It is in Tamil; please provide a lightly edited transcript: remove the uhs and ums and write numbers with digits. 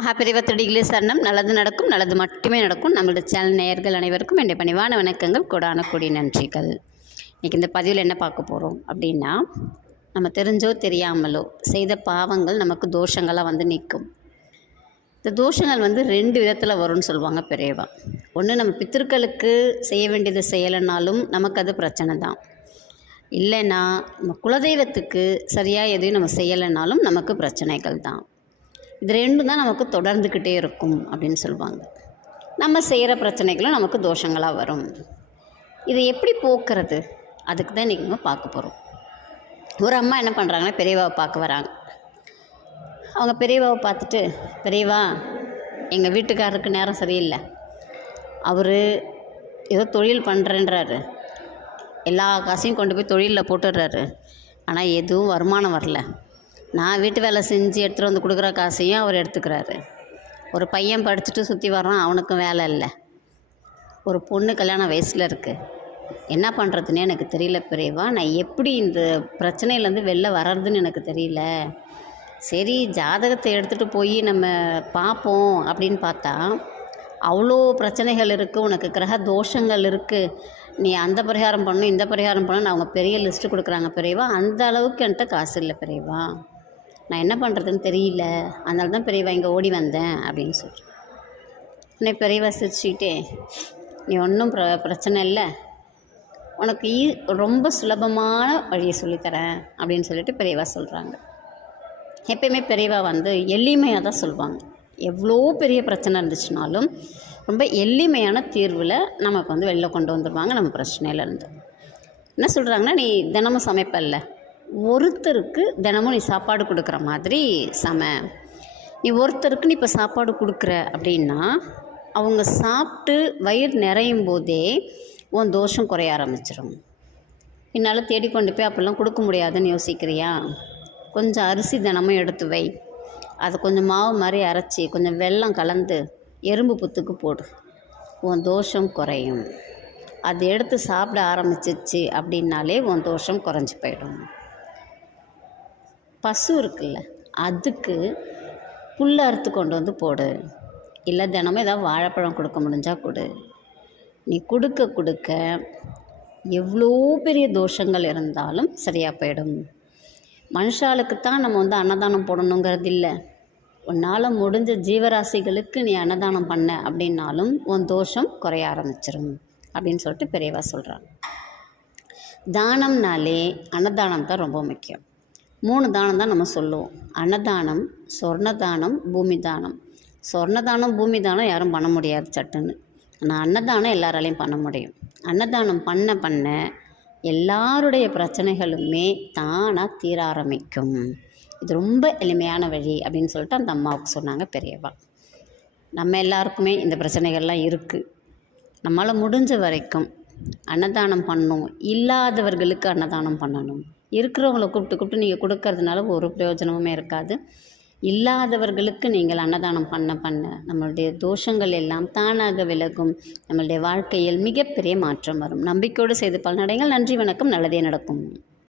மகாபிரிவ திருடிகளே சரணம். நல்லது நடக்கும், நல்லது மட்டுமே நடக்கும். நம்மளோட சேனல் நேயர்கள் அனைவருக்கும் என்னுடைய பணிவான வணக்கங்கள், கோடான கோடி நன்றிகள். இன்றைக்கி இந்த பதிவில் என்ன பார்க்க போகிறோம் அப்படின்னா, நம்ம தெரிஞ்சோ தெரியாமலோ செய்த பாவங்கள் நமக்கு தோஷங்களாக வந்து நிற்கும். இந்த தோஷங்கள் வந்து 2 விதத்தில் வரும்னு சொல்லுவாங்க பெரியவா. ஒன்று, நம்ம பித்திருக்களுக்கு செய்ய வேண்டியது செய்யலைனாலும் நமக்கு அது பிரச்சனை தான். இல்லைன்னா நம்ம குலதெய்வத்துக்கு சரியாக எதையும் நம்ம செய்யலைனாலும் நமக்கு பிரச்சனைகள் தான். இது 2 தான் நமக்கு தொடர்ந்துக்கிட்டே இருக்கும் அப்படின்னு சொல்லுவாங்க. நம்ம செய்கிற பிரச்சனைகளும் நமக்கு தோஷங்களாக வரும். இதை எப்படி போக்குறது, அதுக்கு தான் இன்றைக்கி நம்ம பார்க்க போகிறோம். ஒரு அம்மா என்ன பண்ணுறாங்கன்னா, பெரியவாவை பார்க்க வராங்க. அவங்க பெரியவாவை பார்த்துட்டு, பெரியவா, எங்கள் வீட்டுக்காரருக்கு நேரம் சரியில்லை, அவர் ஏதோ தொழில் பண்ணுறேன்றாரு, எல்லா காசையும் கொண்டு போய் தொழிலில் போட்டுடுறாரு, ஆனால் எதுவும் வருமானம் வரல. நான் வீட்டு வேலை செஞ்சு எடுத்துகிட்டு வந்து கொடுக்குற காசையும் அவர் எடுத்துக்கிறாரு. ஒரு பையன் படிச்சுட்டு சுற்றி வர்றான், அவனுக்கும் வேலை இல்லை. ஒரு பொண்ணு கல்யாண வயசில் இருக்குது. என்ன பண்ணுறதுன்னு எனக்கு தெரியல பெரியவா. நான் எப்படி இந்த பிரச்சனையிலேருந்து வெளில வர்றதுன்னு எனக்கு தெரியல. சரி, ஜாதகத்தை எடுத்துகிட்டு போய் நம்ம பார்ப்போம் அப்படின்னு பார்த்தா, அவ்வளோ பிரச்சனைகள் இருக்குது, உனக்கு கிரக தோஷங்கள் இருக்குது, நீ அந்த பரிகாரம் பண்ணணும் இந்த பரிகாரம் பண்ணணும், அவங்க பெரிய லிஸ்ட்டு கொடுக்குறாங்க பெரியவா. அந்த அளவுக்கு என்கிட்ட காசு இல்லை பெரியவா, நான் என்ன பண்ணுறதுன்னு தெரியல, அதனால தான் பெரியவா இங்கே ஓடி வந்தேன் அப்படின்னு சொல்கிறேன். உடனே பெரியவா சிரிச்சுக்கிட்டே, நீ ஒன்றும் பிரச்சனை இல்லை, உனக்கு ரொம்ப சுலபமான வழியை சொல்லித்தரேன் அப்படின்னு சொல்லிட்டு பெரியவா சொல்கிறாங்க. எப்பயுமே பெரியவா வந்து எளிமையாக தான் சொல்லுவாங்க. எவ்வளோ பெரிய பிரச்சனை இருந்துச்சுனாலும் ரொம்ப எளிமையான தீர்வில் நமக்கு வந்து வெளில கொண்டு வந்துடுவாங்க நம்ம பிரச்சனையிலேருந்து. என்ன சொல்கிறாங்கன்னா, நீ தினமும் சமைப்பல்ல, ஒருத்தருக்கு தினமும் நீ சாப்பாடு கொடுக்குற மாதிரி நீ ஒருத்தருக்கு நீ இப்போ சாப்பாடு கொடுக்குற அப்படின்னா, அவங்க சாப்பிட்டு வயிறு நிறையும் போதே உன் தோஷம் குறைய ஆரம்பிச்சிடும். என்னால் தேடிக்கொண்டு போய் அப்படிலாம் கொடுக்க முடியாதுன்னு யோசிக்கிறியா? கொஞ்சம் அரிசி தினமும் எடுத்து வை, அதை கொஞ்சம் மாவு மாதிரி அரைச்சி கொஞ்சம் வெல்லம் கலந்து எறும்பு புத்துக்கு போடு, உன் தோஷம் குறையும். அது எடுத்து சாப்பிட ஆரம்பிச்சிச்சு அப்படின்னாலே உன் தோஷம் குறைஞ்சி போயிடும். பசு இருக்குல்ல, அதுக்கு புல் அறுத்து கொண்டு வந்து போடு, இல்லை தினமும் ஏதாவது வாழைப்பழம் கொடுக்க முடிஞ்சால் கொடு. நீ கொடுக்க கொடுக்க எவ்வளோ பெரிய தோஷங்கள் இருந்தாலும் சரியாக போயிடும். மனுஷாளுக்குத்தான் நம்ம வந்து அன்னதானம் போடணுங்கிறது இல்லை. உன்னால் முடிஞ்ச ஜீவராசிகளுக்கு நீ அன்னதானம் பண்ண அப்படின்னாலும் உன் தோஷம் குறைய ஆரம்பிச்சிடும் அப்படின்னு சொல்லிட்டு பெரியவா சொல்கிறாங்க. தானம்னாலே அன்னதானம் தான் ரொம்ப முக்கியம். 3 தானம் தான் நம்ம சொல்லுவோம்: அன்னதானம், சொர்ணதானம், பூமி தானம். சொர்ணதானம் பூமி தானம் யாரும் பண்ண முடியாது சட்டுன்னு, ஆனால் அன்னதானம் எல்லாராலையும் பண்ண முடியும். அன்னதானம் பண்ண பண்ண எல்லாருடைய பிரச்சனைகளுமே தானாக தீர ஆரம்பிக்கும். இது ரொம்ப எளிமையான வழி அப்படின்னு சொல்லிட்டு அந்த அம்மாவுக்கு சொன்னாங்க பெரியவா. நம்ம எல்லாருக்குமே இந்த பிரச்சனைகள்லாம் இருக்குது. நம்மளால் முடிஞ்ச வரைக்கும் அன்னதானம் பண்ணணும், இல்லாதவர்களுக்கு அன்னதானம் பண்ணணும். இருக்கிறவங்கள கூப்பிட்டு நீங்கள் கொடுக்கறதுனால ஒரு பிரயோஜனமுமே இருக்காது. இல்லாதவர்களுக்கு நீங்கள் அன்னதானம் பண்ண பண்ண நம்மளுடைய தோஷங்கள் எல்லாம் தானாக விலகும். நம்மளுடைய வாழ்க்கையில் மிகப்பெரிய மாற்றம் வரும். நம்பிக்கையோடு செய்து பலனடைங்கள். நன்றி, வணக்கம். நல்லதே நடக்கும்.